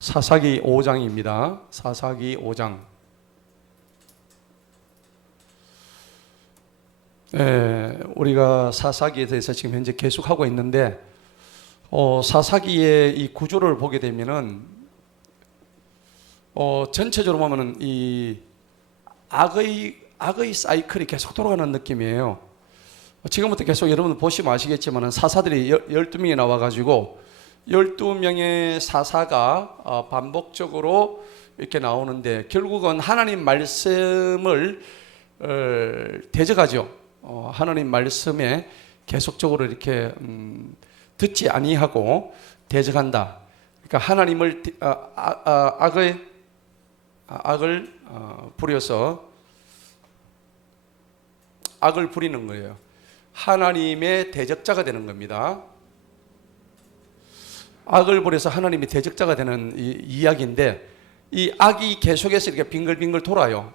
사사기 5장입니다. 사사기 5장. 우리가 사사기에 대해서 지금 현재 계속하고 있는데, 사사기의 이 구조를 보게 되면은, 전체적으로 보면은 이 악의 사이클이 계속 돌아가는 느낌이에요. 지금부터 계속 여러분 보시면 아시겠지만은 사사들이 12명이 나와가지고 12명의 사사가 반복적으로 이렇게 나오는데, 결국은 하나님 말씀을 대적하죠. 하나님 말씀에 계속적으로 이렇게 듣지 아니하고 대적한다. 그러니까 하나님을 악을 부려서 악을 부리는 거예요. 하나님의 대적자가 되는 겁니다. 악을 부려서 하나님이 대적자가 되는 이야기인데, 이 악이 계속해서 이렇게 빙글빙글 돌아요.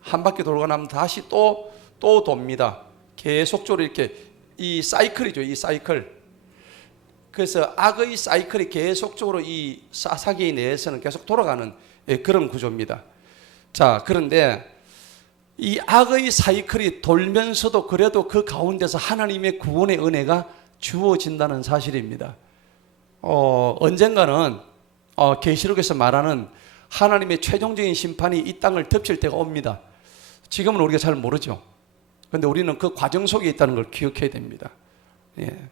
한 바퀴 돌고 나면 다시 또 돕니다. 계속적으로 이렇게 이 사이클이죠. 이 사이클. 그래서 악의 사이클이 계속적으로 이 사사기 내에서는 계속 돌아가는 그런 구조입니다. 자, 그런데 이 악의 사이클이 돌면서도 그래도 그 가운데서 하나님의 구원의 은혜가 주어진다는 사실입니다. 언젠가는 계시록에서 말하는 하나님의 최종적인 심판이 이 땅을 덮칠 때가 옵니다. 지금은 우리가 잘 모르죠. 그런데 우리는 그 과정 속에 있다는 걸 기억해야 됩니다. 예.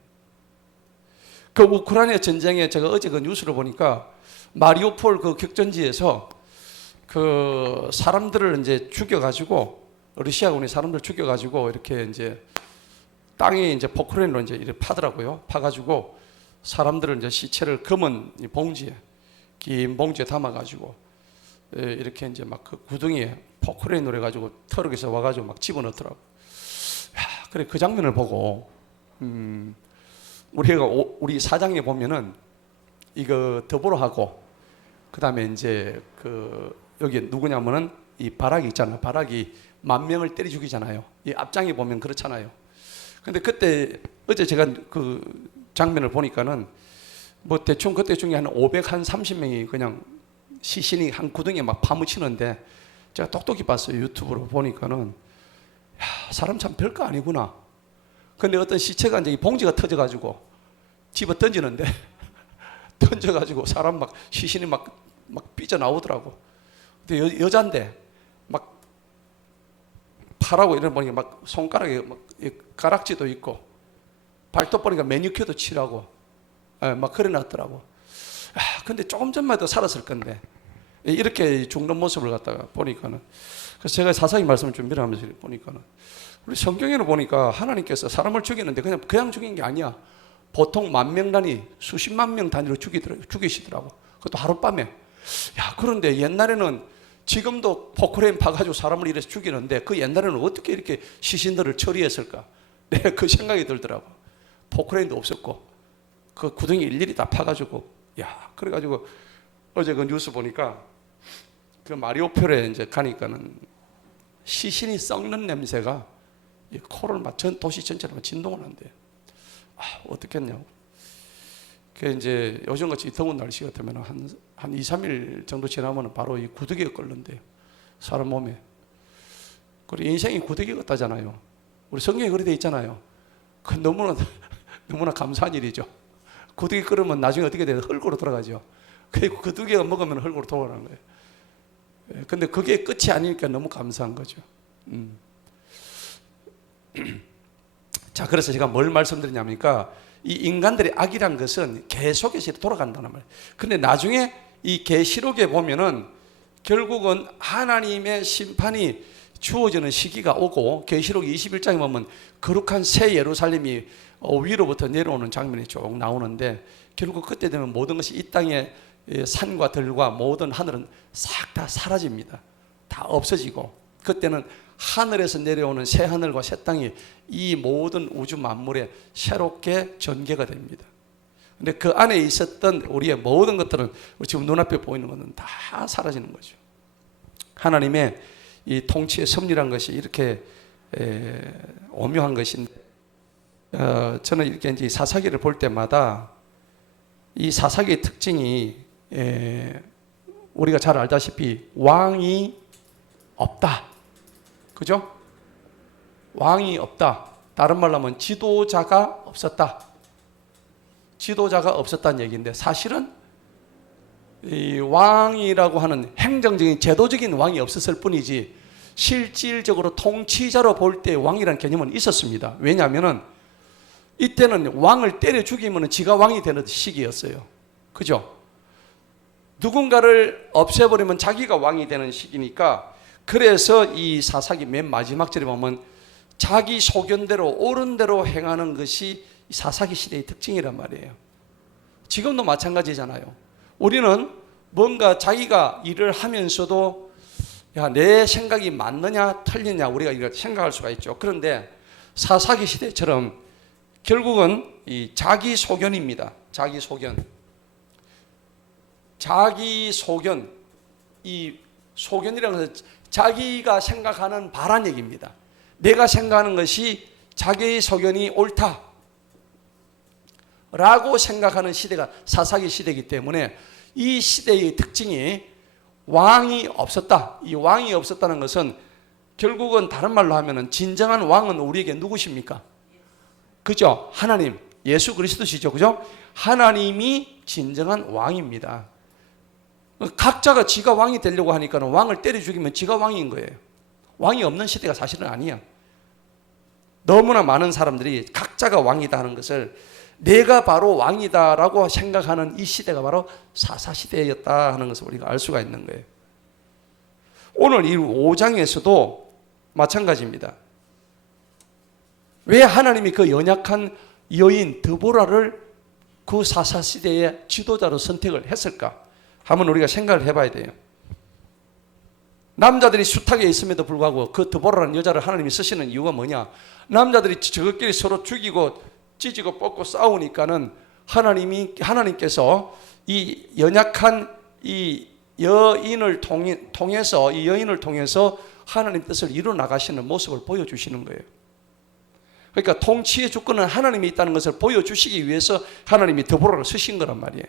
그 우크라이나 전쟁에 제가 어제 그 뉴스를 보니까 마리우폴 그 격전지에서 그 사람들을 이제 죽여가지고, 러시아군이 사람들 죽여가지고 이렇게 이제 땅에 이제 포크레인으로 이제 이렇게 파더라고요. 파가지고 사람들을 이제 시체를 검은 봉지에, 긴 봉지에 담아가지고 이렇게 이제 막 그 구덩이에 포크레인으로 해가지고 트럭에서 와가지고 막 집어넣더라고. 그래, 그 장면을 보고 우리 사장에 보면은 이거 더불어하고, 그 다음에 이제 여기 누구냐면은 이 바락이 있잖아요. 바락이 10,000명을 때려 죽이잖아요. 이 앞장에 보면 그렇잖아요. 근데 그때 어제 제가 그 장면을 보니까는 뭐 대충 그때 중에 한 530명이 그냥 시신이 한 구덩이에 막 파묻히는데, 제가 똑똑히 봤어요. 유튜브로 보니까는 사람 참 별거 아니구나. 근데 어떤 시체가 이제 봉지가 터져가지고 집어 던지는데 던져가지고 사람 막 시신이 막 삐져나오더라고. 근데 여잔데 막 팔하고 이런 보니까 막 손가락에 막 가락지도 있고 발톱 보니까 매니큐어도 칠하고 막 그래 놨더라고. 근데 조금 전만 해도 살았을 건데 이렇게 죽는 모습을 갖다가 보니까는, 그래서 제가 사사기 말씀을 준비를 하면서 보니까는 우리 성경에는 보니까 하나님께서 사람을 죽이는데 그냥 죽인 게 아니야. 보통 10,000명 단위, 수십만 명 단위로 죽이시더라고. 그것도 하룻밤에. 그런데 옛날에는, 지금도 포크레인 파가지고 사람을 이래서 죽이는데 그 옛날에는 어떻게 이렇게 시신들을 처리했을까? 내가 그 생각이 들더라고. 포크레인도 없었고 그 구덩이 일일이 다 파가지고, 그래가지고 어제 그 뉴스 보니까 그 마리오폴에 이제 가니까는 시신이 썩는 냄새가 이 코를 막 도시 전체로 진동을 한대요. 어떻겠냐고. 그 이제 요즘같이 더운 날씨 같으면 한 2, 3일 정도 지나면 바로 이 구더기가 끓는데요. 사람 몸에. 그리고 인생이 구더기 같다잖아요. 우리 성경에 그렇게 돼 있잖아요. 그 너무나 감사한 일이죠. 구더기 끓으면 나중에 어떻게 돼요? 흙으로 돌아가죠. 그 구더기가 먹으면 흙으로 돌아가는 거예요. 근데 그게 끝이 아니니까 너무 감사한 거죠. 자, 그래서 제가 뭘 말씀드리냐니까, 이 인간들의 악이란 것은 계속해서 돌아간다는 말이에요. 근데 나중에 이 계시록에 보면은 결국은 하나님의 심판이 주어지는 시기가 오고, 계시록 21장에 보면 거룩한 새 예루살렘이 위로부터 내려오는 장면이 쭉 나오는데, 결국 그때 되면 모든 것이 이 땅의 산과 들과 모든 하늘은 싹 다 사라집니다. 다 없어지고, 그때는 하늘에서 내려오는 새 하늘과 새 땅이 이 모든 우주 만물에 새롭게 전개가 됩니다. 근데 그 안에 있었던 우리의 모든 것들은 지금 눈앞에 보이는 것은 다 사라지는 거죠. 하나님의 이 통치의 섭리란 것이 이렇게 오묘한 것인데, 저는 이렇게 이제 사사기를 볼 때마다 이 사사기의 특징이 우리가 잘 알다시피 왕이 없다. 그죠? 왕이 없다. 다른 말로 하면 지도자가 없었다. 지도자가 없었다는 얘기인데 사실은 이 왕이라고 하는 행정적인 제도적인 왕이 없었을 뿐이지 실질적으로 통치자로 볼 때 왕이라는 개념은 있었습니다. 왜냐하면 이때는 왕을 때려 죽이면 지가 왕이 되는 시기였어요. 그죠? 누군가를 없애버리면 자기가 왕이 되는 시기니까 그래서 이 사사기 맨 마지막 절에 보면 자기 소견대로 옳은 대로 행하는 것이 사사기 시대의 특징이란 말이에요. 지금도 마찬가지잖아요. 우리는 뭔가 자기가 일을 하면서도 야, 내 생각이 맞느냐 틀리냐 우리가 이걸 생각할 수가 있죠. 그런데 사사기 시대처럼 결국은 이 자기 소견입니다. 자기 소견. 자기 소견. 이 소견이라는 것은 자기가 생각하는 바란 얘기입니다. 내가 생각하는 것이 자기의 소견이 옳다 라고 생각하는 시대가 사사기 시대이기 때문에 이 시대의 특징이 왕이 없었다. 이 왕이 없었다는 것은 결국은 다른 말로 하면 진정한 왕은 우리에게 누구십니까? 그죠? 하나님, 예수 그리스도시죠. 그죠? 하나님이 진정한 왕입니다. 각자가 지가 왕이 되려고 하니까 왕을 때려 죽이면 지가 왕인 거예요. 왕이 없는 시대가 사실은 아니야. 너무나 많은 사람들이 각자가 왕이다 하는 것을 내가 바로 왕이다라고 생각하는 이 시대가 바로 사사시대였다 하는 것을 우리가 알 수가 있는 거예요. 오늘 이 5장에서도 마찬가지입니다. 왜 하나님이 그 연약한 여인 드보라를 그 사사시대의 지도자로 선택을 했을까? 한번 우리가 생각을 해봐야 돼요. 남자들이 숱하게 있음에도 불구하고 그 드보라라는 여자를 하나님이 쓰시는 이유가 뭐냐? 남자들이 저것끼리 서로 죽이고 찢고 뽑고 싸우니까는 하나님께서 이 연약한 이 여인을 통해서 하나님 뜻을 이루어 나가시는 모습을 보여주시는 거예요. 그러니까 통치의 주권은 하나님이 있다는 것을 보여주시기 위해서 하나님이 드보라를 쓰신 거란 말이에요.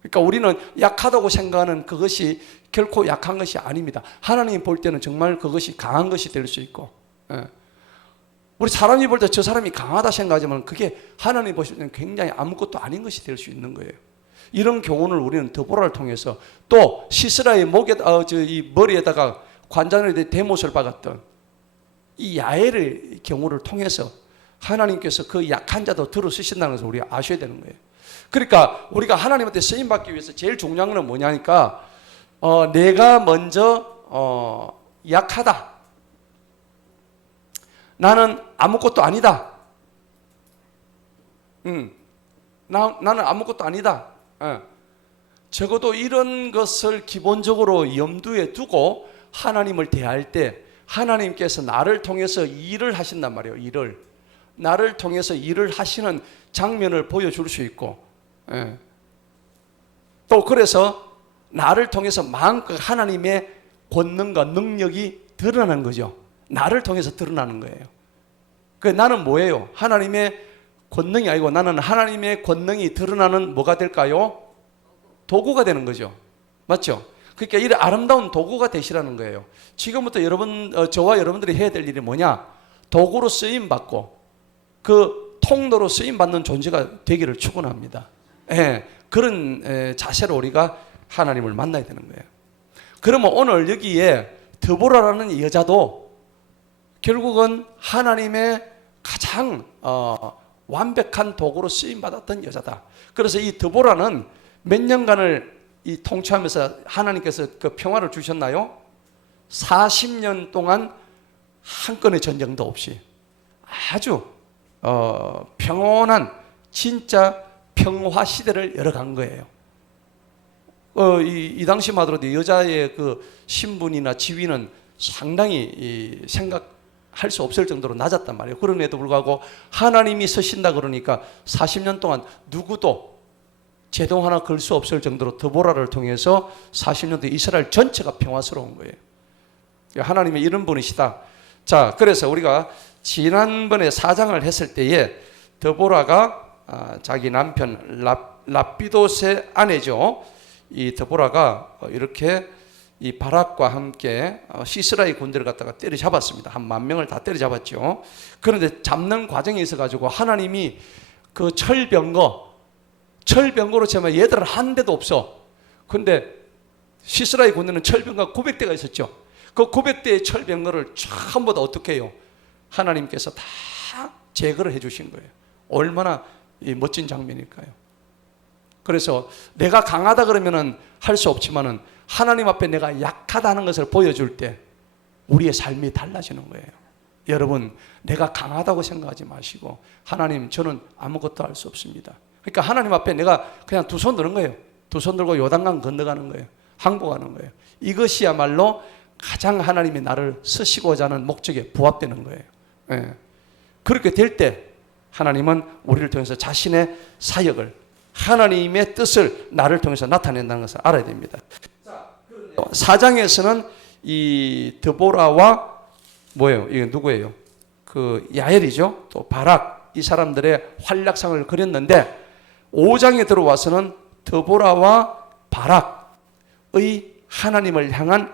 그러니까 우리는 약하다고 생각하는 그것이 결코 약한 것이 아닙니다. 하나님 볼 때는 정말 그것이 강한 것이 될 수 있고, 우리 사람이 볼 때 저 사람이 강하다 생각하지만 그게 하나님 보실 때는 굉장히 아무것도 아닌 것이 될 수 있는 거예요. 이런 교훈을 우리는 드보라를 통해서 또 시스라의 이 머리에다가 관자놀이 대못을 박았던 이 야엘의 경우를 통해서 하나님께서 그 약한 자도 들어 쓰신다는 것을 우리가 아셔야 되는 거예요. 그러니까 우리가 하나님한테 쓰임받기 위해서 제일 중요한 건 뭐냐니까 내가 먼저 약하다. 나는 아무것도 아니다. 나는 아무것도 아니다. 적어도 이런 것을 기본적으로 염두에 두고 하나님을 대할 때 하나님께서 나를 통해서 일을 하신단 말이에요. 나를 통해서 일을 하시는 장면을 보여줄 수 있고, 또 그래서 나를 통해서 마음껏 하나님의 권능과 능력이 드러나는 거죠. 나를 통해서 드러나는 거예요. 그 나는 뭐예요? 하나님의 권능이 아니고 나는 하나님의 권능이 드러나는 뭐가 될까요? 도구가 되는 거죠. 맞죠? 그러니까 이 아름다운 도구가 되시라는 거예요. 지금부터 저와 여러분들이 해야 될 일이 뭐냐? 도구로 쓰임 받고 그 통로로 쓰임 받는 존재가 되기를 축원합니다. 그런 자세로 우리가 하나님을 만나야 되는 거예요. 그러면 오늘 여기에 드보라라는 여자도 결국은 하나님의 가장 완벽한 도구로 쓰임 받았던 여자다. 그래서 이 드보라는 몇 년간을 이 통치하면서 하나님께서 그 평화를 주셨나요? 40년 동안 한 건의 전쟁도 없이 아주 평온한 진짜 평화 시대를 열어간 거예요. 이 당시만 하더라도 여자의 그 신분이나 지위는 상당히 생각할 수 없을 정도로 낮았단 말이에요. 그럼에도 불구하고 하나님이 쓰신다 그러니까 40년 동안 누구도 제동 하나 걸 수 없을 정도로 드보라를 통해서 40년 동안 이스라엘 전체가 평화스러운 거예요. 하나님의 이런 분이시다. 자, 그래서 우리가 지난번에 4장을 했을 때에 드보라가 자기 남편 랍비돗의 아내죠. 이 드보라가 이렇게 이 바락과 함께 시스라의 군대를 갖다가 때려잡았습니다. 한 10,000명을 다 때려잡았죠. 그런데 잡는 과정에 있어 가지고 하나님이 그 철병거로 채면 얘들은 한 대도 없어. 근데 시스라의 군대는 철병거가 900대가 있었죠. 그 900대의 철병거를 전부 다 어떻게 해요? 하나님께서 다 제거를 해주신 거예요. 얼마나 멋진 장면일까요? 그래서 내가 강하다 그러면은 할 수 없지만은 하나님 앞에 내가 약하다는 것을 보여줄 때 우리의 삶이 달라지는 거예요. 여러분, 내가 강하다고 생각하지 마시고 하나님, 저는 아무것도 할 수 없습니다. 그러니까 하나님 앞에 내가 그냥 두 손 드는 거예요. 두 손 들고 요단강 건너가는 거예요. 항복하는 거예요. 이것이야말로 가장 하나님이 나를 쓰시고자 하는 목적에 부합되는 거예요. 예. 그렇게 될 때 하나님은 우리를 통해서 자신의 사역을, 하나님의 뜻을 나를 통해서 나타낸다는 것을 알아야 됩니다. 4장에서는 이 드보라와 뭐예요? 이게 누구예요? 그 야엘이죠. 또 바락, 이 사람들의 활약상을 그렸는데 5장에 들어와서는 드보라와 바락의 하나님을 향한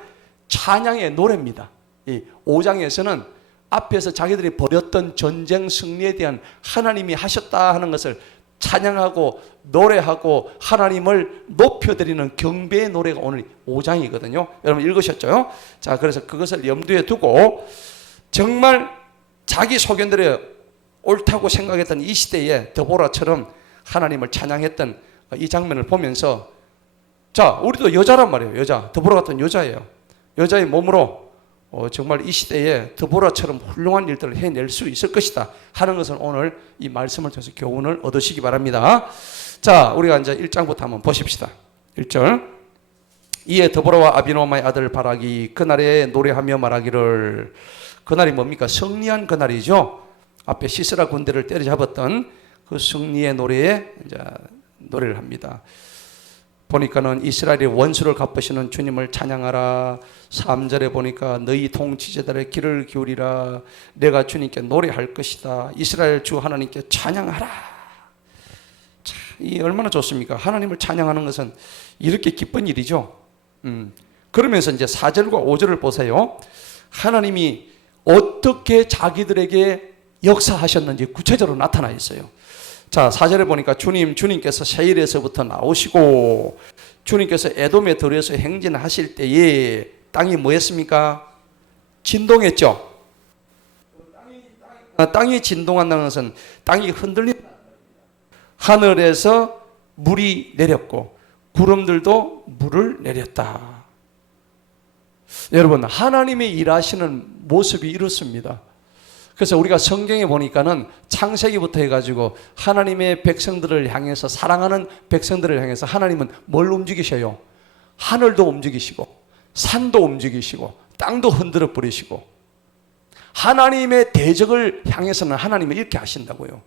찬양의 노래입니다. 이 5장에서는 앞에서 자기들이 벌였던 전쟁 승리에 대한 하나님이 하셨다 하는 것을 찬양하고 노래하고 하나님을 높여드리는 경배의 노래가 오늘 5장이거든요. 여러분 읽으셨죠? 자, 그래서 그것을 염두에 두고 정말 자기 소견들이 옳다고 생각했던 이 시대에 드보라처럼 하나님을 찬양했던 이 장면을 보면서, 자, 우리도 여자란 말이에요. 여자, 드보라 같은 여자예요. 여자의 몸으로 정말 이 시대에 드보라처럼 훌륭한 일들을 해낼 수 있을 것이다 하는 것은 오늘 이 말씀을 통해서 교훈을 얻으시기 바랍니다. 자, 우리가 이제 1장부터 한번 보십시다. 1절. 이에 드보라와 아비노마의 아들 바락이 그날에 노래하며 말하기를, 그날이 뭡니까? 승리한 그날이죠. 앞에 시스라 군대를 때려잡았던 그 승리의 노래에 이제 노래를 합니다. 보니까는 이스라엘의 원수를 갚으시는 주님을 찬양하라. 3절에 보니까 너희 통치자들의 귀를 기울이라. 내가 주님께 노래할 것이다. 이스라엘 주 하나님께 찬양하라. 참, 이 얼마나 좋습니까? 하나님을 찬양하는 것은 이렇게 기쁜 일이죠. 그러면서 이제 4절과 5절을 보세요. 하나님이 어떻게 자기들에게 역사하셨는지 구체적으로 나타나 있어요. 자, 4절에 보니까 주님께서 세일에서부터 나오시고 주님께서 에돔에 들어서 행진하실 때에 땅이 뭐였습니까? 진동했죠. 땅이 진동한다는 것은 땅이 흔들린다. 하늘에서 물이 내렸고 구름들도 물을 내렸다. 여러분, 하나님이 일하시는 모습이 이렇습니다. 그래서 우리가 성경에 보니까는 창세기부터 해가지고 하나님의 백성들을 향해서, 사랑하는 백성들을 향해서 하나님은 뭘 움직이셔요? 하늘도 움직이시고 산도 움직이시고 땅도 흔들어 버리시고, 하나님의 대적을 향해서는 하나님은 이렇게 하신다고요.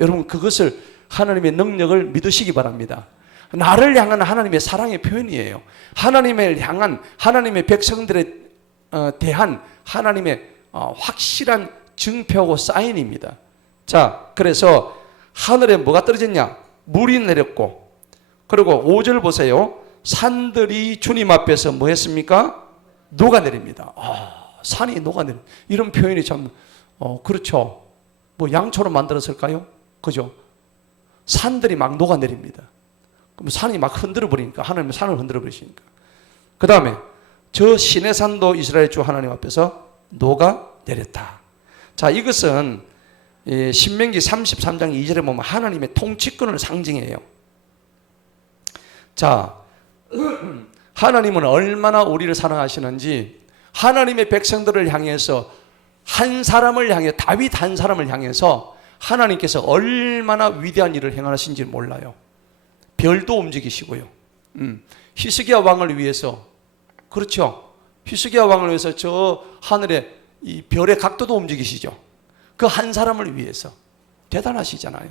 여러분, 그것을 하나님의 능력을 믿으시기 바랍니다. 나를 향한 하나님의 사랑의 표현이에요. 하나님을 향한, 하나님의 백성들에 대한 하나님의 확실한 증표하고 사인입니다. 자, 그래서 하늘에 뭐가 떨어졌냐? 물이 내렸고, 그리고 5절 보세요. 산들이 주님 앞에서 뭐 했습니까? 녹아내립니다. 산이 녹아내립니다. 이런 표현이 참 그렇죠. 뭐 양초로 만들었을까요? 그죠? 산들이 막 녹아내립니다. 그럼 산이 막 흔들어 버리니까, 하나님은 산을 흔들어 버리시니까. 그 다음에 저 시내산도 이스라엘 주 하나님 앞에서 녹아내렸다. 자, 이것은 신명기 33장 2절에 보면 하나님의 통치권을 상징해요. 자, 하나님은 얼마나 우리를 사랑하시는지, 하나님의 백성들을 향해서, 한 사람을 향해, 다윗 한 사람을 향해서 하나님께서 얼마나 위대한 일을 행하신지 몰라요. 별도 움직이시고요. 히스기야 왕을 위해서, 그렇죠? 히스기야 왕을 위해서 저 하늘에 이 별의 각도도 움직이시죠. 그 한 사람을 위해서. 대단하시잖아요.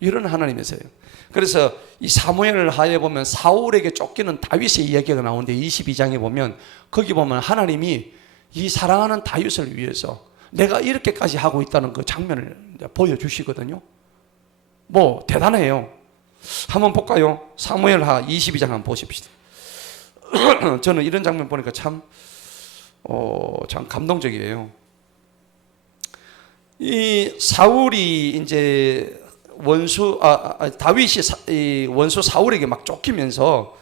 이런 하나님이세요. 그래서 이 사무엘을 하에 보면 사울에게 쫓기는 다윗의 이야기가 나오는데 22장에 보면 거기 보면 하나님이 이 사랑하는 다윗을 위해서 내가 이렇게까지 하고 있다는 그 장면을 보여주시거든요. 뭐 대단해요. 한번 볼까요? 사무엘하 22장 한번 보십시다. 저는 이런 장면 보니까 참 감동적이에요. 이 사울이 이제 다윗이 이 원수 사울에게 막 쫓기면서도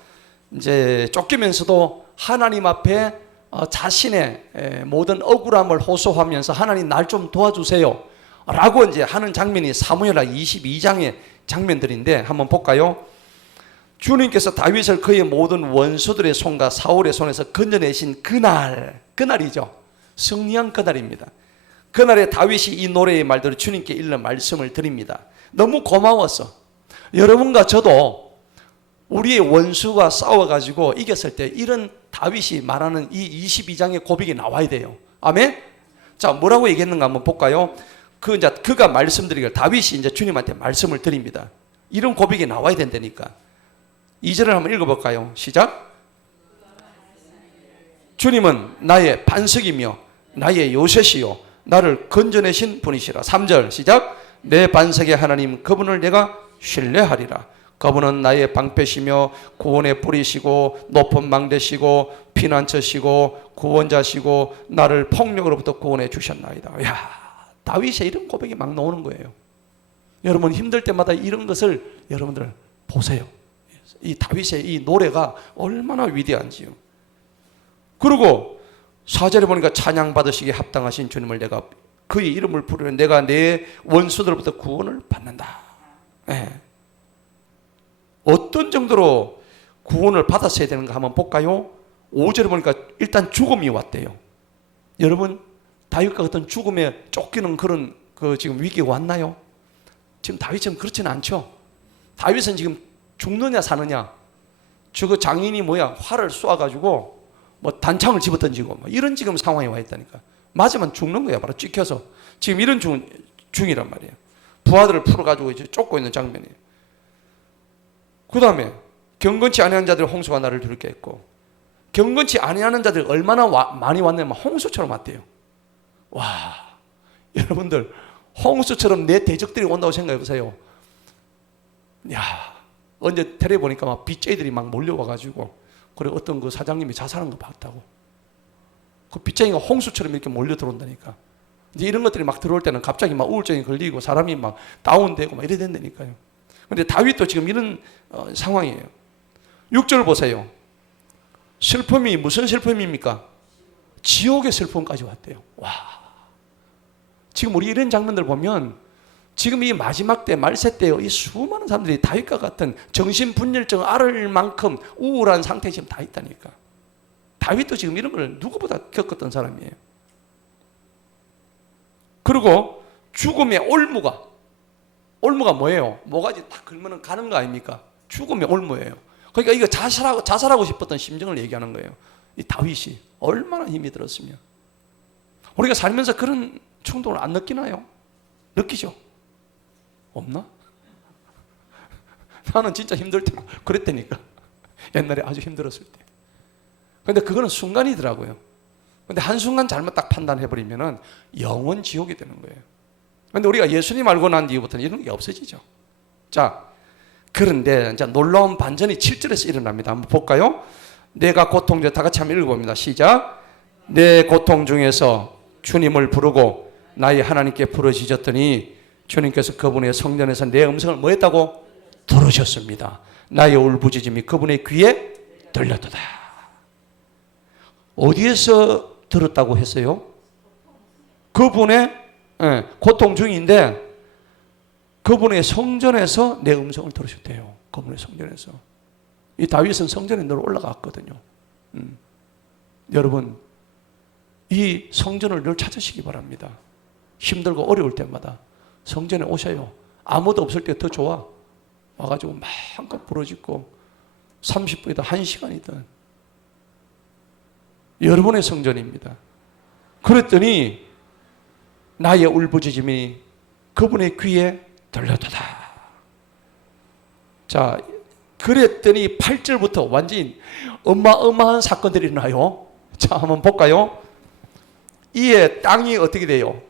하나님 앞에 자신의 모든 억울함을 호소하면서 하나님 날 좀 도와주세요 라고 이제 하는 장면이 사무엘하 22장의 장면들인데 한번 볼까요? 주님께서 다윗을 그의 모든 원수들의 손과 사울의 손에서 건져내신 그날이죠. 승리한 그날입니다. 그날에 다윗이 이 노래의 말대로 주님께 일러 말씀을 드립니다. 너무 고마워서 여러분과 저도 우리의 원수가 싸워가지고 이겼을 때 이런 다윗이 말하는 이 22장의 고백이 나와야 돼요. 아멘? 자, 뭐라고 얘기했는가 한번 볼까요? 그가 말씀드리길 다윗이 이제 주님한테 말씀을 드립니다. 이런 고백이 나와야 된다니까. 2절을 한번 읽어볼까요? 시작. 주님은 나의 반석이며 나의 요새시요 나를 건져내신 분이시라. 3절 시작. 내 반석의 하나님 그분을 내가 신뢰하리라. 그분은 나의 방패시며 구원의 뿌리시고 높은 망대시고 피난처시고 구원자시고 나를 폭력으로부터 구원해 주셨나이다. 야, 다윗의 이런 고백이 막 나오는 거예요. 여러분 힘들 때마다 이런 것을 여러분들 보세요. 이 다윗의 이 노래가 얼마나 위대한지요. 그리고 4절에 보니까 찬양 받으시기에 합당하신 주님을 내가 그의 이름을 부르면 내가 내 원수들로부터 구원을 받는다. 네. 어떤 정도로 구원을 받았어야 되는가 한번 볼까요? 5절에 보니까 일단 죽음이 왔대요. 여러분 다윗과 같은 죽음에 쫓기는 그런 지금 위기가 왔나요? 지금 다윗은 그렇지는 않죠. 다윗은 지금 죽느냐 사느냐. 저거 장인이 활을 쏘아가지고 단창을 집어던지고 이런 지금 상황에 와 있다니까. 맞으면 죽는 거야. 바로 찍혀서. 지금 이런 중이란 말이에요. 부하들을 풀어가지고 이제 쫓고 있는 장면이에요. 그 다음에 경건치 아니하는 자들 홍수가 나를 두렵게 했고, 경건치 아니하는 자들 얼마나 많이 왔냐면 홍수처럼 왔대요. 와, 여러분들 홍수처럼 내 대적들이 온다고 생각해 보세요. 야, 언제 텔레 보니까 막 빚쟁이들이 막 몰려와가지고, 그리고 어떤 그 사장님이 자살한 거 봤다고. 그 빚쟁이가 홍수처럼 이렇게 몰려 들어온다니까. 이제 이런 것들이 막 들어올 때는 갑자기 막 우울증이 걸리고 사람이 막 다운되고 막 이래 된다니까요. 근데 다윗도 지금 이런 상황이에요. 6절 보세요. 슬픔이 무슨 슬픔입니까? 지옥의 슬픔까지 왔대요. 와. 지금 우리 이런 장면들 보면 지금 이 마지막 때 말세 때의 이 수많은 사람들이 다윗과 같은 정신분열증 앓을 만큼 우울한 상태에 지금 다 있다니까. 다윗도 지금 이런 걸 누구보다 겪었던 사람이에요. 그리고 죽음의 올무가 뭐예요? 모가지 딱 걸면 가는 거 아닙니까? 죽음의 올무예요. 그러니까 이거 자살하고 싶었던 심정을 얘기하는 거예요. 이 다윗이 얼마나 힘이 들었으면. 우리가 살면서 그런 충동을 안 느끼나요? 느끼죠? 없나? 나는 진짜 힘들 때 그랬다니까. 옛날에 아주 힘들었을 때. 근데 그거는 순간이더라고요. 근데 한순간 잘못 딱 판단해버리면 영원 지옥이 되는 거예요. 근데 우리가 예수님 알고 난 뒤부터는 이런 게 없어지죠. 자, 그런데 이제 놀라운 반전이 7절에서 일어납니다. 한번 볼까요? 내가 고통 중에 다 같이 한번 읽어봅니다. 시작. 내 고통 중에서 주님을 부르고 나의 하나님께 부르짖었더니 주님께서 그분의 성전에서 내 음성을 뭐 했다고? 들으셨습니다. 나의 울부짖음이 그분의 귀에 들렸도다. 어디에서 들었다고 했어요? 그분의 고통 중인데 그분의 성전에서 내 음성을 들으셨대요. 그분의 성전에서. 이 다윗은 성전에 늘 올라갔거든요. 여러분 이 성전을 늘 찾으시기 바랍니다. 힘들고 어려울 때마다 성전에 오셔요. 아무도 없을 때 더 좋아. 와가지고 마음껏 부르짖고 30분이든 1시간이든 여러분의 성전입니다. 그랬더니 나의 울부짖음이 그분의 귀에 들렸도다. 자, 그랬더니 8절부터 완전히 어마어마한 사건들이 일어나요. 자, 한번 볼까요? 이에 땅이 어떻게 돼요?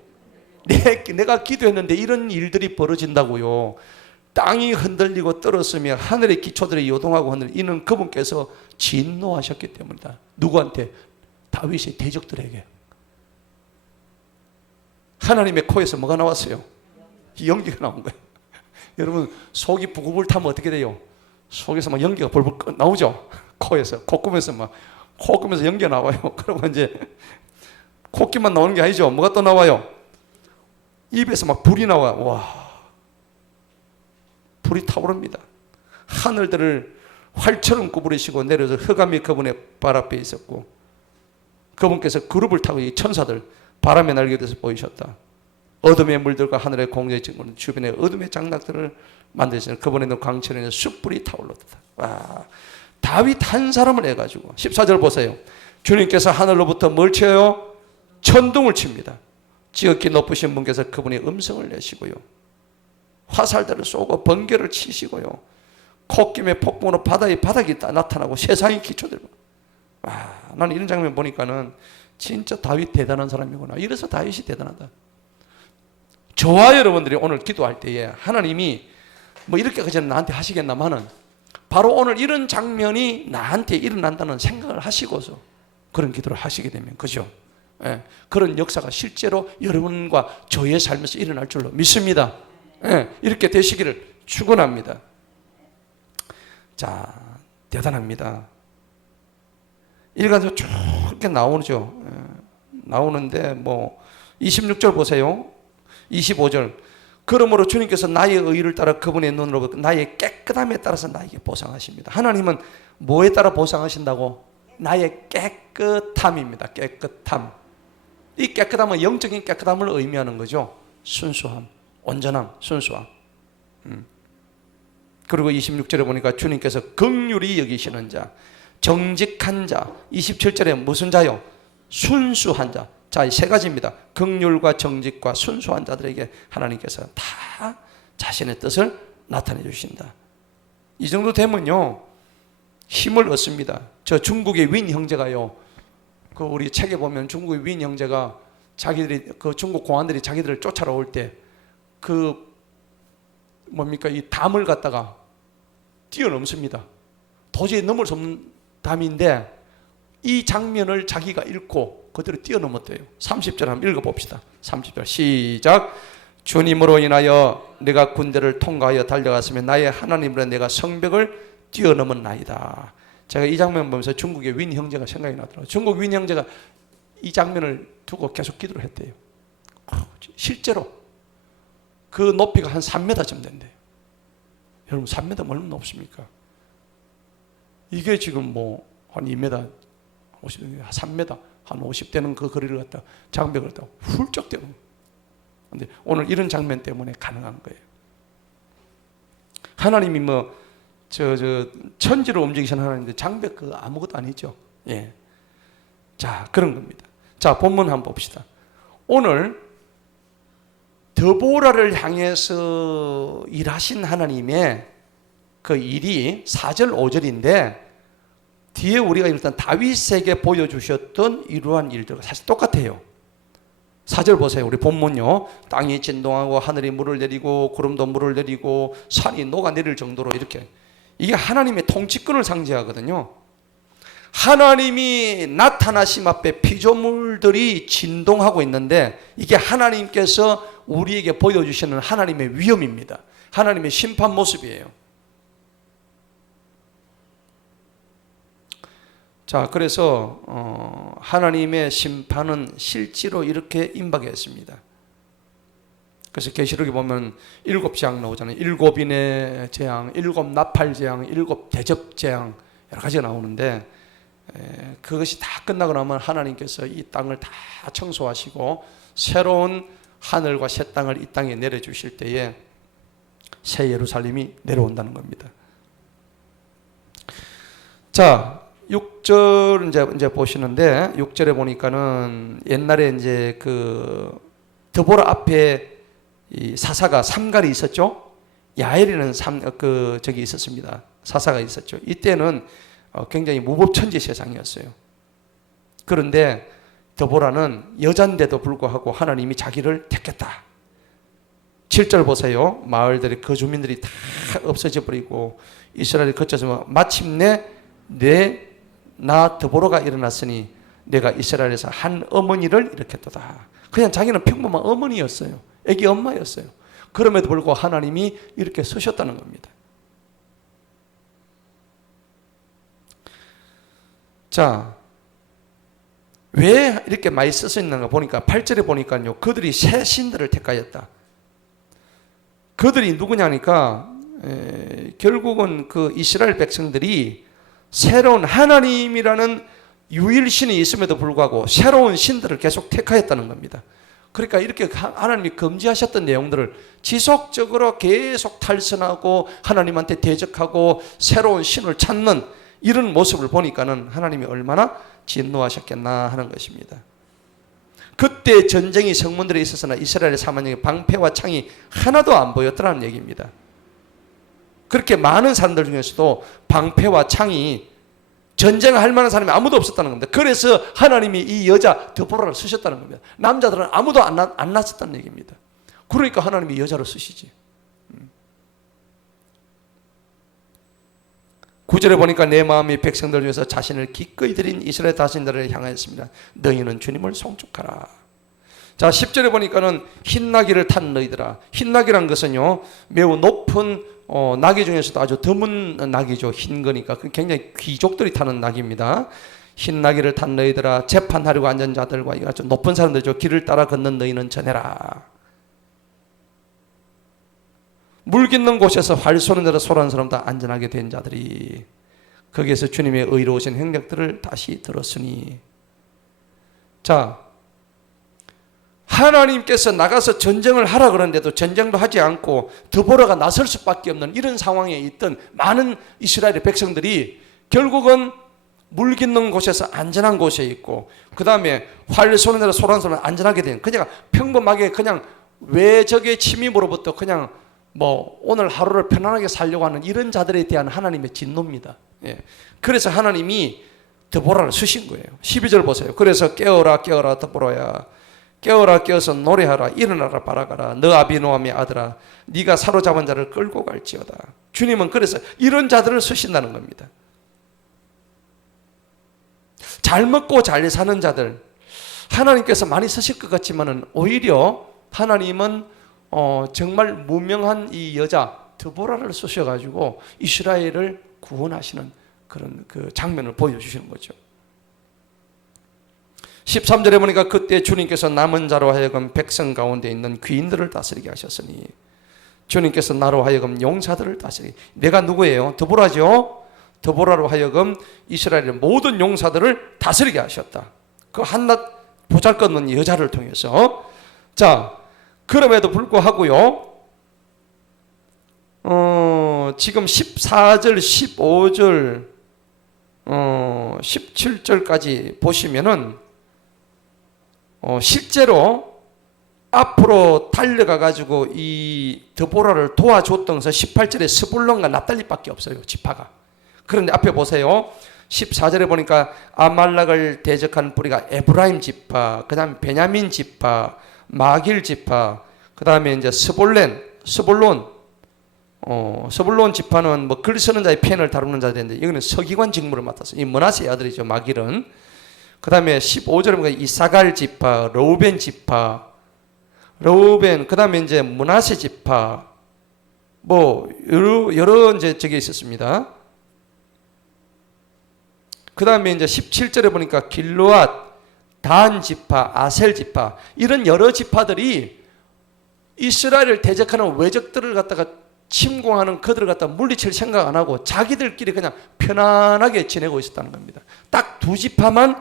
내가 기도했는데 이런 일들이 벌어진다고요. 땅이 흔들리고 떨었으며 하늘의 기초들이 요동하고 흔들리 이는 그분께서 진노하셨기 때문이다. 누구한테? 다윗의 대적들에게. 하나님의 코에서 뭐가 나왔어요? 연기가 나온 거예요. 여러분 속이 부글부글 타면 어떻게 돼요? 속에서 막 연기가 벌벌 나오죠. 코에서 콧구멍에서 막 콧구멍에서 연기가 나와요. 그러고 이제 콧기만 나오는 게 아니죠. 뭐가 또 나와요? 입에서 막 불이 나와. 와, 불이 타오릅니다. 하늘들을 활처럼 구부리시고 내려서 흑암이 그분의 발 앞에 있었고 그분께서 그룹을 타고 이 천사들 바람에 날게 돼서 보이셨다. 어둠의 물들과 하늘의 공중의 증거는 주변에 어둠의 장막들을 만드시는 그분의 눈 광천에는 숯불이 타올랐다. 와, 다윗 한 사람을 해가지고 14절 보세요. 주님께서 하늘로부터 뭘 쳐요? 천둥을 칩니다. 지극히 높으신 분께서 그분의 음성을 내시고요. 화살들을 쏘고 번개를 치시고요. 콧김의 폭풍으로 바다의 바닥이 나타나고 세상의 기초들. 와, 나는 이런 장면 보니까는 진짜 다윗 대단한 사람이구나. 이래서 다윗이 대단하다. 저와 여러분들이 오늘 기도할 때에 하나님이 뭐 이렇게까지는 나한테 하시겠나마는 바로 오늘 이런 장면이 나한테 일어난다는 생각을 하시고서 그런 기도를 하시게 되면 그죠? 예, 그런 역사가 실제로 여러분과 저의 삶에서 일어날 줄로 믿습니다. 예, 이렇게 되시기를 축원합니다. 자, 대단합니다. 일간적으로 쭉 이렇게 나오죠. 예, 나오는데 뭐 26절 보세요. 25절. 그러므로 주님께서 나의 의를 따라 그분의 눈으로 나의 깨끗함에 따라서 나에게 보상하십니다. 하나님은 뭐에 따라 보상하신다고? 나의 깨끗함입니다. 깨끗함. 이 깨끗함은 영적인 깨끗함을 의미하는 거죠. 순수함, 온전함, 순수함. 그리고 26절에 보니까 주님께서 긍휼히 여기시는 자, 정직한 자. 27절에 무슨 자요? 순수한 자. 자, 이 세 가지입니다. 긍휼과 정직과 순수한 자들에게 하나님께서 다 자신의 뜻을 나타내 주신다. 이 정도 되면요 힘을 얻습니다. 저 중국의 윈 형제가요, 그 우리 책에 보면 중국의 윈 형제가 자기들이 그 중국 공안들이 자기들을 쫓아라 올 때 그 뭡니까 이 담을 갖다가 뛰어넘습니다. 도저히 넘을 수 없는 담인데 이 장면을 자기가 읽고 그대로 뛰어넘었대요. 30절 한번 읽어봅시다. 30절 시작. 주님으로 인하여 내가 군대를 통과하여 달려갔으며 나의 하나님으로 내가 성벽을 뛰어넘은 나이다. 제가 이 장면 보면서 중국의 윈 형제가 생각이 나더라고요. 중국 윈 형제가 이 장면을 두고 계속 기도를 했대요. 실제로 그 높이가 한 3m쯤 된대요. 여러분 3m 얼마나 높습니까? 이게 지금 뭐 한 2m 50, 3m 한 50대는 그 거리를 갖다 장벽을 갖다 훌쩍 뛰는. 근데 오늘 이런 장면 때문에 가능한 거예요. 하나님이 뭐 천지로 움직이시는 하나님인데 장벽 그 아무것도 아니죠. 예. 자, 그런 겁니다. 자, 본문 한번 봅시다. 오늘 드보라를 향해서 일하신 하나님의 그 일이 4절 5절인데 뒤에 우리가 일단 다윗에게 보여주셨던 이러한 일들과 사실 똑같아요. 4절 보세요. 우리 본문요. 땅이 진동하고 하늘이 물을 내리고 구름도 물을 내리고 산이 녹아내릴 정도로 이렇게. 이게 하나님의 통치권을 상징하거든요. 하나님이 나타나심 앞에 피조물들이 진동하고 있는데 이게 하나님께서 우리에게 보여주시는 하나님의 위엄입니다. 하나님의 심판 모습이에요. 자, 그래서 하나님의 심판은 실제로 이렇게 임박했습니다. 그래서 계시록에 보면 7재앙 나오잖아요. 7인의 재앙, 7 나팔 재앙, 7 대접 재앙 여러 가지가 나오는데 그것이 다 끝나고 나면 하나님께서 이 땅을 다 청소하시고 새로운 하늘과 새 땅을 이 땅에 내려주실 때에 새 예루살렘이 내려온다는 겁니다. 자, 6절 이제 보시는데 6절에 보니까는 옛날에 이제 그 드보라 앞에 이 사사가 삼갈이 있었죠. 야엘이는 저기 있었습니다. 사사가 있었죠. 이때는 굉장히 무법천지 세상이었어요. 그런데 드보라는 여잔데도 불구하고 하나님이 자기를 택했다. 7절 보세요. 마을들이 그 주민들이 다 없어져 버리고 이스라엘이 거쳐서 마침내 나 드보라가 일어났으니 내가 이스라엘에서 한 어머니를 일으켰도다. 그냥 자기는 평범한 어머니였어요. 애기 엄마였어요. 그럼에도 불구하고 하나님이 이렇게 쓰셨다는 겁니다. 자, 왜 이렇게 많이 쓰였는가 보니까 8절에 보니까요, 그들이 새 신들을 택하였다. 그들이 누구냐니까 결국은 그 이스라엘 백성들이 새로운 하나님이라는 유일신이 있음에도 불구하고 새로운 신들을 계속 택하였다는 겁니다. 그러니까 이렇게 하나님이 금지하셨던 내용들을 지속적으로 계속 탈선하고 하나님한테 대적하고 새로운 신을 찾는 이런 모습을 보니까는 하나님이 얼마나 진노하셨겠나 하는 것입니다. 그때 전쟁이 성문들에 있었으나 이스라엘의 사만형의 방패와 창이 하나도 안 보였더라는 얘기입니다. 그렇게 많은 사람들 중에서도 방패와 창이 전쟁을 할 만한 사람이 아무도 없었다는 겁니다. 그래서 하나님이 이 여자 드보라를 쓰셨다는 겁니다. 남자들은 아무도 안 났었다는 얘기입니다. 그러니까 하나님이 여자를 쓰시지. 9절에 보니까 내 마음이 백성들 중에서 자신을 기꺼이 드린 이스라엘 다신들을 향하였습니다. 너희는 주님을 송축하라. 자, 10절에 보니까는 흰나귀를 탄 너희들아. 흰나귀란 것은요, 매우 높은 나귀 중에서도 아주 드문 나귀죠. 흰 거니까 굉장히 귀족들이 타는 나귀입니다. 흰나귀를 탄 너희들아, 재판하려고 앉은 자들과 아주 높은 사람들이죠. 길을 따라 걷는 너희는 전해라. 물 깃는 곳에서 활 쏘는 데로 소란 사람 다 안전하게 된 자들이 거기에서 주님의 의로우신 행적들을 다시 들었으니. 자, 하나님께서 나가서 전쟁을 하라 그러는데도 전쟁도 하지 않고 드보라가 나설 수밖에 없는 이런 상황에 있던 많은 이스라엘의 백성들이 결국은 물 깃는 곳에서 안전한 곳에 있고, 그 다음에 활 쏘는 데로 소란 사람 안전하게 된, 그냥 평범하게 그냥 외적의 침입으로부터 그냥 오늘 하루를 편안하게 살려고 하는 이런 자들에 대한 하나님의 진노입니다. 예. 그래서 하나님이 드보라를 쓰신 거예요. 12절 보세요. 그래서 깨어라 깨어라 드보라야, 깨어라 깨어서 노래하라, 일어나라 바라가라, 너 아비노함의 아들아, 네가 사로잡은 자를 끌고 갈지어다. 주님은 그래서 이런 자들을 쓰신다는 겁니다. 잘 먹고 잘 사는 자들, 하나님께서 많이 쓰실 것 같지만은 오히려 하나님은 정말 무명한 이 여자 드보라를 쓰셔가지고 이스라엘을 구원하시는 그런 그 장면을 보여주시는 거죠. 13절에 보니까 그때 주님께서 남은 자로 하여금 백성 가운데 있는 귀인들을 다스리게 하셨으니, 주님께서 나로 하여금 용사들을 다스리게. 내가 누구예요? 드보라죠. 드보라로 하여금 이스라엘의 모든 용사들을 다스리게 하셨다. 그 한낱 보잘것없는 여자를 통해서. 자, 그럼에도 불구하고요, 지금 14절, 15절, 17절까지 보시면은 실제로 앞으로 달려가 가지고 이 드보라를 도와줬던 것은 18절에 스불론과 납달리밖에 없어요, 지파가. 그런데 앞에 보세요. 14절에 보니까 아말렉을 대적한 뿌리가 에브라임 지파, 그 다음에 베냐민 지파, 마길 지파, 그 다음에 이제 스불론 지파는 글 쓰는 자의 펜을 다루는 자들인데, 여기는 서기관 직무를 맡았어요. 이 므낫세의 아들이죠, 마길은. 그 다음에 15절에 보니까 이사갈 지파, 르우벤 지파, 그 다음에 이제 므낫세 지파, 여러 이제 저게 있었습니다. 그 다음에 이제 17절에 보니까 길르앗, 단 지파, 아셀 지파, 이런 여러 지파들이 이스라엘을 대적하는 외적들을 갖다가 침공하는 그들을 갖다가 물리칠 생각 안 하고 자기들끼리 그냥 편안하게 지내고 있었다는 겁니다. 딱 두 지파만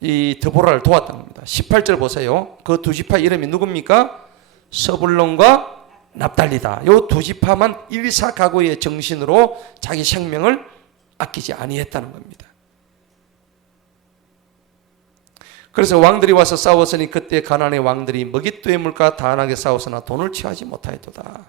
이 드보라를 도왔다는 겁니다. 18절 보세요. 그 두 지파 이름이 누굽니까? 서불론과 납달리다. 요 두 지파만 일사각오의 정신으로 자기 생명을 아끼지 아니했다는 겁니다. 그래서 왕들이 와서 싸웠으니 그때 가나안의 왕들이 머깃두의 물과 다한하게 싸웠으나 돈을 취하지 못하였도다.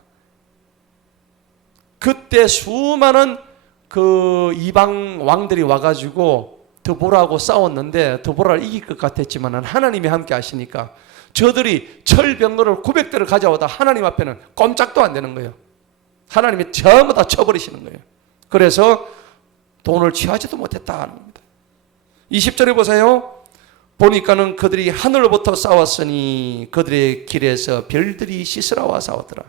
그때 수많은 그 이방 왕들이 와가지고 드보라하고 싸웠는데 드보라를 이길 것 같았지만 하나님이 함께 하시니까 저들이 철병거를 900대를 가져오다 하나님 앞에는 꼼짝도 안 되는 거예요. 하나님이 전부 다 쳐버리시는 거예요. 그래서 돈을 취하지도 못했다 하는 겁니다. 20절에 보세요. 보니까는 그들이 하늘로부터 싸웠으니 그들의 길에서 별들이 시스라와 싸웠더라.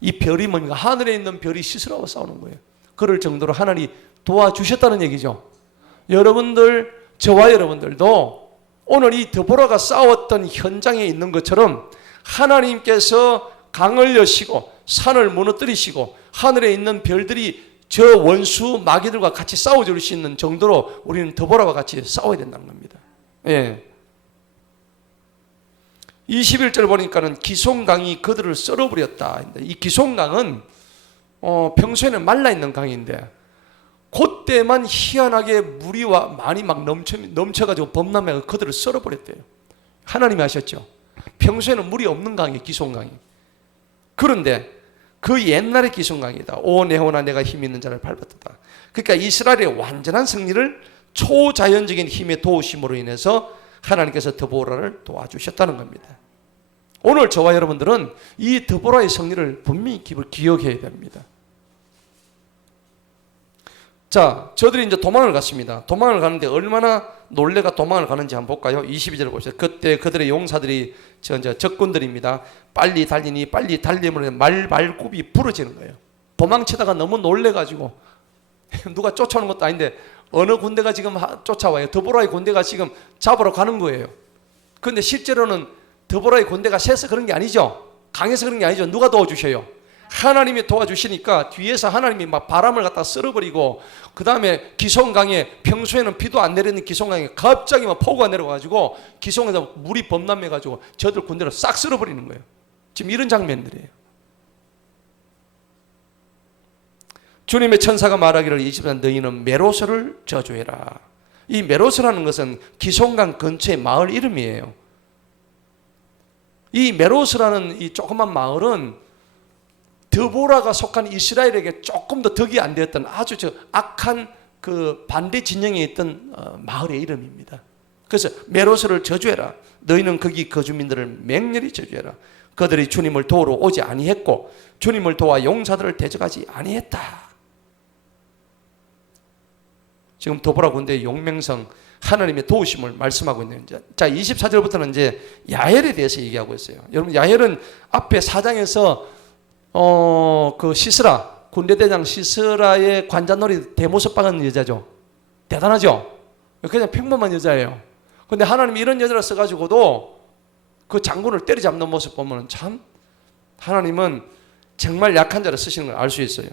이 별이 뭔가 하늘에 있는 별이 시스라와 싸우는 거예요. 그럴 정도로 하나님이 도와주셨다는 얘기죠. 여러분들, 저와 여러분들도 오늘 이 드보라가 싸웠던 현장에 있는 것처럼 하나님께서 강을 여시고 산을 무너뜨리시고 하늘에 있는 별들이 저 원수 마귀들과 같이 싸워줄 수 있는 정도로 우리는 드보라와 같이 싸워야 된다는 겁니다. 예. 21절 보니까는 기송강이 그들을 썰어버렸다. 이 기송강은 평소에는 말라있는 강인데 그때만 희한하게 물이 많이 막 넘쳐가지고 범람해서 그들을 썰어버렸대요. 하나님이 하셨죠. 평소에는 물이 없는 강이 기송강이. 그런데 그 옛날의 기송강이다. 오 내 혼아 내가 힘 있는 자를 밟았다. 그러니까 이스라엘의 완전한 승리를 초자연적인 힘의 도우심으로 인해서 하나님께서 드보라를 도와주셨다는 겁니다. 오늘 저와 여러분들은 이 드보라의 승리를 분명히 기억해야 됩니다. 자, 저들이 이제 도망을 갔습니다. 도망을 가는데 얼마나 놀래가 도망을 가는지 한번 볼까요? 22절을 보세요. 그때 그들의 용사들이 이제 적군들입니다. 빨리 달리니 빨리 달리면 말발굽이 부러지는 거예요. 도망치다가 너무 놀래가지고 누가 쫓아오는 것도 아닌데 어느 군대가 지금 쫓아와요. 드보라의 군대가 지금 잡으러 가는 거예요. 그런데 실제로는 드보라의 군대가 세서 그런 게 아니죠. 강해서 그런 게 아니죠. 누가 도와주셔요? 하나님이 도와주시니까 뒤에서 하나님이 막 바람을 갖다 쓸어버리고 그 다음에 기송강에 평소에는 비도 안 내리는 기송강에 갑자기 막 폭우가 내려가지고 기송에서 물이 범람해가지고 저들 군대를 싹 쓸어버리는 거예요. 지금 이런 장면들이에요. 주님의 천사가 말하기를 20년 너희는 메로스를 저주해라. 이 메로스라는 것은 기송강 근처의 마을 이름이에요. 이 메로스라는 이 조그만 마을은 드보라가 속한 이스라엘에게 조금 더 덕이 안 되었던 아주 악한 그 반대 진영에 있던 마을의 이름입니다. 그래서 메로스를 저주해라. 너희는 거기 거주민들을 맹렬히 저주해라. 그들이 주님을 도우러 오지 아니했고 주님을 도와 용사들을 대적하지 아니했다. 지금 드보라 군대의 용맹성, 하나님의 도우심을 말씀하고 있는 거죠. 자, 24절부터는 이제 야헬에 대해서 얘기하고 있어요. 여러분, 야헬은 앞에 4장에서 그 시스라, 군대대장 시스라의 관자놀이 대모습 박은 여자죠. 대단하죠? 그냥 평범한 여자예요. 근데 하나님이 이런 여자를 써가지고도 그 장군을 때리잡는 모습 보면 참 하나님은 정말 약한 자를 쓰시는 걸 알 수 있어요.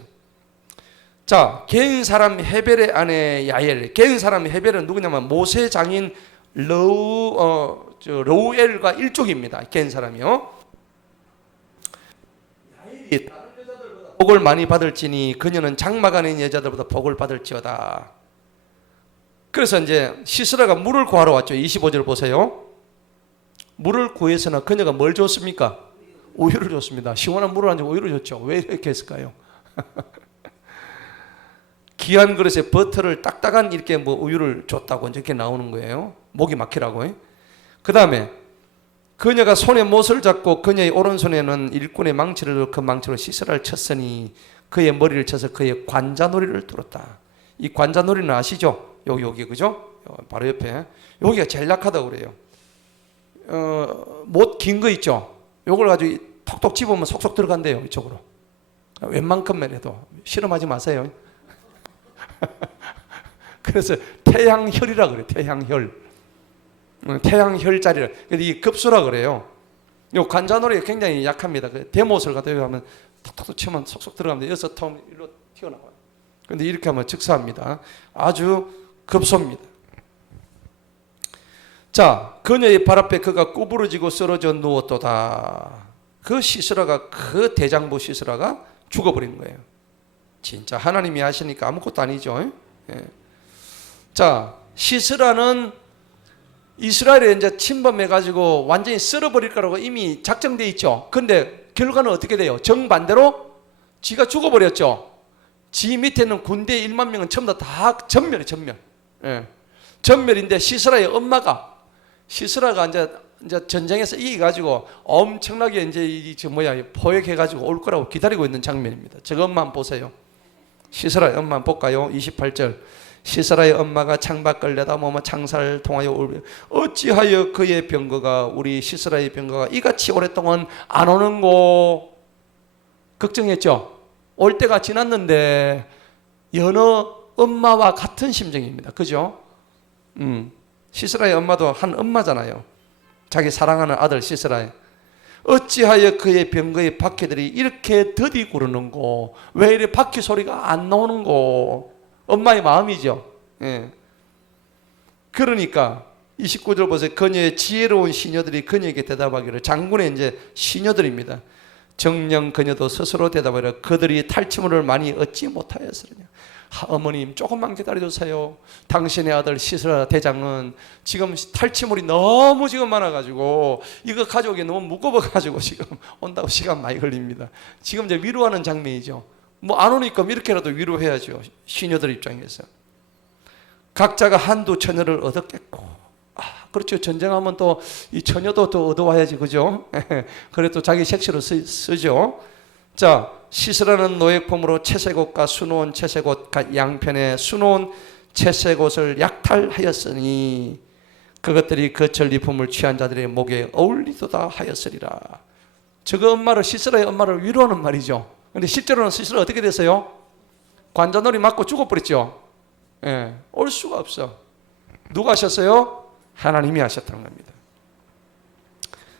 자, 개인 사람 헤벨의 아내 야엘. 개인 사람 헤벨은 누구냐면 모세 장인 러우엘과 일족입니다. 개인 사람이요. 야엘이 다른 여자들보다 복을 많이 받을지니 그녀는 장막 안에 있는 여자들보다 복을 받을지어다. 그래서 이제 시스라가 물을 구하러 왔죠. 25절 보세요. 물을 구해서는 그녀가 뭘 줬습니까? 우유를 줬습니다. 시원한 물을 안 주고 우유를 줬죠. 왜 이렇게 했을까요? 귀한 그릇에 버터를 딱딱한 이렇게 우유를 줬다고 이렇게 나오는 거예요. 목이 막히라고. 그 다음에 그녀가 손에 못을 잡고 그녀의 오른손에는 일꾼의 망치를 들고 그 망치로 시스라를 쳤으니 그의 머리를 쳐서 그의 관자놀이를 뚫었다. 이 관자놀이는 아시죠? 여기 그죠? 바로 옆에 여기가 제일 약하다고 그래요. 못 긴 거 있죠? 요걸 가지고 톡톡 집으면 속속 들어간대요. 이쪽으로. 웬만큼만 해도 실험하지 마세요. 그래서 태양혈이라 그래요. 태양혈. 태양혈자리라. 그래서 이 급수라 그래요. 요 관자놀이가 굉장히 약합니다. 그 대못을 갖다 여기 하면 톡톡 치면 속속 들어갑니다. 여기서 통 일로 튀어나와요. 근데 이렇게 하면 즉사합니다. 아주 급소입니다. 자, 그녀의 발 앞에 그가 구부러지고 쓰러져 누웠도다. 그 시스라가, 그 대장부 시스라가 죽어버린 거예요. 진짜 하나님이 하시니까 아무것도 아니죠. 예. 자, 시스라는 이스라엘에 이제 침범해가지고 완전히 쓸어버릴 거라고 이미 작정돼 있죠. 근데 결과는 어떻게 돼요? 정반대로 지가 죽어버렸죠. 지 밑에 있는 군대 1만 명은 전부 다 전멸이에요. 전멸. 예. 전멸인데 시스라의 엄마가, 시스라가 이제 이제 전쟁에서 이겨가지고 엄청나게 이제 포획해가지고 올 거라고 기다리고 있는 장면입니다. 저것만 보세요. 시스라의 엄마 볼까요? 28절. 시스라의 엄마가 창밖을 내다보며 창살을 통하여 울며 어찌하여 그의 병거가 우리 시스라의 병거가 이같이 오랫동안 안 오는고 걱정했죠. 올 때가 지났는데 여느 엄마와 같은 심정입니다. 그죠? 시스라의 엄마도 한 엄마잖아요. 자기 사랑하는 아들 시스라의. 어찌하여 그의 병거의 바퀴들이 이렇게 더디 구르는고, 왜 이래 바퀴 소리가 안 나오는고. 엄마의 마음이죠. 예. 그러니까 29절 보세요. 그녀의 지혜로운 시녀들이 그녀에게 대답하기를, 장군의 이제 시녀들입니다. 정녕 그녀도 스스로 대답하기를 그들이 탈취물을 많이 얻지 못하였으리냐. 어머님 조금만 기다려주세요. 당신의 아들 시스라 대장은 지금 탈취물이 너무 지금 많아가지고 이거 가져오기 너무 무거워가지고 지금 온다고 시간 많이 걸립니다. 지금 이제 위로하는 장면이죠. 뭐 안 오니까 이렇게라도 위로해야죠. 시녀들 입장에서. 각자가 한두 처녀를 얻었겠고, 그렇죠. 전쟁하면 또 이 처녀도 또 얻어와야지, 그죠? 그래도 자기 색시로 쓰죠. 자, 시스라는 노예품으로 채색옷과 수놓은 채색옷 양편에 수놓은 채색옷을 약탈하였으니 그것들이 그 전리품을 취한 자들의 목에 어울리도다 하였으리라. 저거 엄마를, 시스라의 엄마를 위로하는 말이죠. 근데 실제로는 시스라 어떻게 됐어요? 관자놀이 맞고 죽어버렸죠. 예, 올 수가 없어. 누가 하셨어요? 하나님이 하셨다는 겁니다.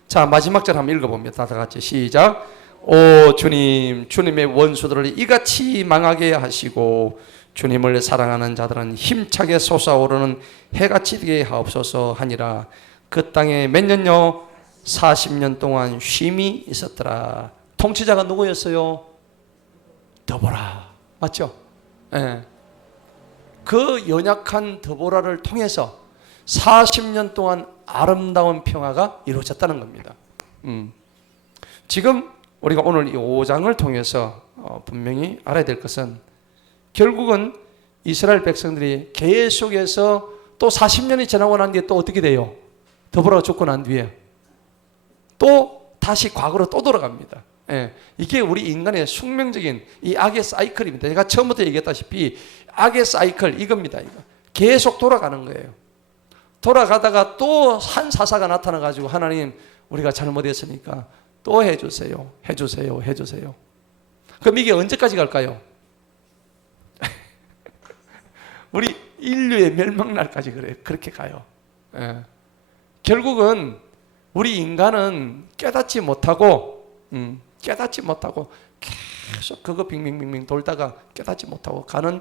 자, 마지막 절 한번 읽어봅니다. 다 같이 시작. 오 주님, 주님의 원수들을 이같이 망하게 하시고 주님을 사랑하는 자들은 힘차게 솟아오르는 해같이 되게 하옵소서 하니라. 그 땅에 몇 년요? 40년 동안 쉼이 있었더라. 통치자가 누구였어요? 드보라. 맞죠? 예. 그 연약한 드보라를 통해서 40년 동안 아름다운 평화가 이루어졌다는 겁니다. 지금 우리가 오늘 이 5장을 통해서 분명히 알아야 될 것은, 결국은 이스라엘 백성들이 계속해서 또 40년이 지나고 난 뒤에 또 어떻게 돼요? 드보라가 죽고 난 뒤에 또 다시 과거로 또 돌아갑니다. 예, 이게 우리 인간의 숙명적인 이 악의 사이클입니다. 제가 처음부터 얘기했다시피 악의 사이클 이겁니다. 이거 계속 돌아가는 거예요. 돌아가다가 또 한 사사가 나타나 가지고 하나님, 우리가 잘못했으니까 또 해주세요. 해주세요. 해주세요. 그럼 이게 언제까지 갈까요? 우리 인류의 멸망날까지 그래요. 그렇게 가요. 예. 결국은 우리 인간은 깨닫지 못하고 계속 그거 빙빙빙빙 돌다가 깨닫지 못하고 가는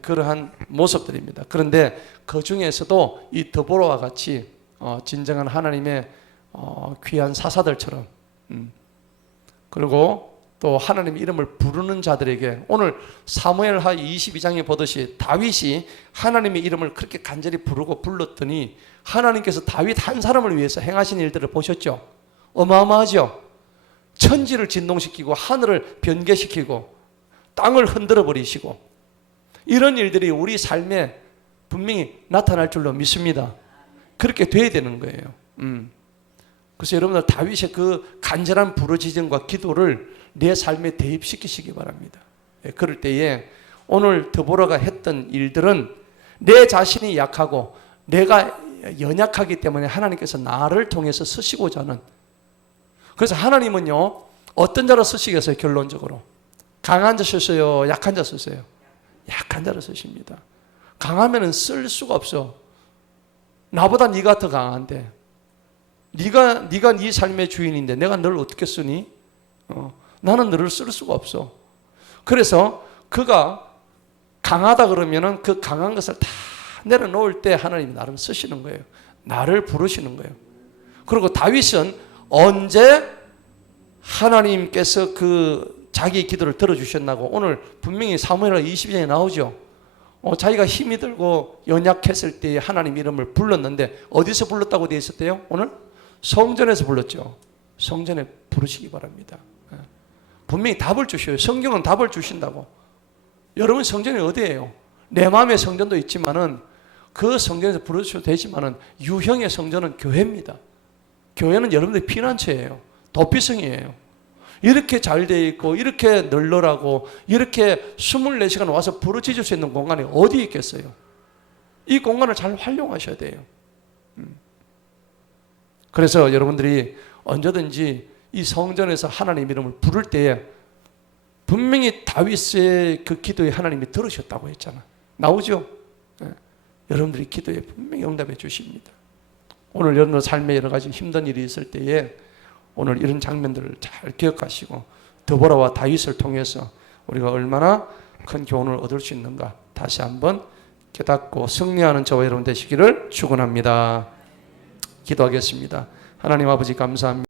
그러한 모습들입니다. 그런데 그 중에서도 이 드보라와 같이 진정한 하나님의 귀한 사사들처럼, 그리고 또 하나님의 이름을 부르는 자들에게, 오늘 사무엘하 22장에 보듯이 다윗이 하나님의 이름을 그렇게 간절히 부르고 불렀더니 하나님께서 다윗 한 사람을 위해서 행하신 일들을 보셨죠? 어마어마하죠? 천지를 진동시키고 하늘을 변개시키고 땅을 흔들어 버리시고, 이런 일들이 우리 삶에 분명히 나타날 줄로 믿습니다. 그렇게 돼야 되는 거예요. 그래서 여러분들 다윗의 그 간절한 부르짖음과 기도를 내 삶에 대입시키시기 바랍니다. 그럴 때에 오늘 드보라가 했던 일들은 내 자신이 약하고 내가 연약하기 때문에 하나님께서 나를 통해서 쓰시고자 하는, 그래서 하나님은요 어떤 자로 쓰시겠어요? 결론적으로 강한 자 쓰세요? 약한 자 쓰세요? 약한 자로 쓰십니다. 강하면은 쓸 수가 없어. 나보다 네가 더 강한데, 네가 네 삶의 주인인데 내가 너를 어떻게 쓰니? 나는 너를 쓸 수가 없어. 그래서 그가 강하다 그러면은 그 강한 것을 다 내려놓을 때 하나님이 나를 쓰시는 거예요. 나를 부르시는 거예요. 그리고 다윗은 언제 하나님께서 그 자기 기도를 들어주셨나고 오늘 분명히 사무엘하 22장에 나오죠. 자기가 힘이 들고 연약했을 때 하나님 이름을 불렀는데 어디서 불렀다고 되어 있었대요? 오늘 성전에서 불렀죠. 성전에 부르시기 바랍니다. 분명히 답을 주셔요. 성경은 답을 주신다고. 여러분 성전이 어디예요? 내 마음의 성전도 있지만은 그 성전에서 부르셔도 되지만은 유형의 성전은 교회입니다. 교회는 여러분들의 피난처예요. 도피성이에요. 이렇게 잘 돼 있고 이렇게 널널하고 이렇게 24시간 와서 부르짖을 수 있는 공간이 어디 있겠어요? 이 공간을 잘 활용하셔야 돼요. 그래서 여러분들이 언제든지 이 성전에서 하나님 이름을 부를 때에 분명히 다윗의 그 기도에 하나님이 들으셨다고 했잖아. 나오죠? 네. 여러분들이 기도에 분명히 응답해 주십니다. 오늘 여러분들 삶에 여러 가지 힘든 일이 있을 때에 오늘 이런 장면들을 잘 기억하시고 드보라와 다윗을 통해서 우리가 얼마나 큰 교훈을 얻을 수 있는가 다시 한번 깨닫고 승리하는 저와 여러분 되시기를 축원합니다. 기도하겠습니다. 하나님 아버지 감사합니다.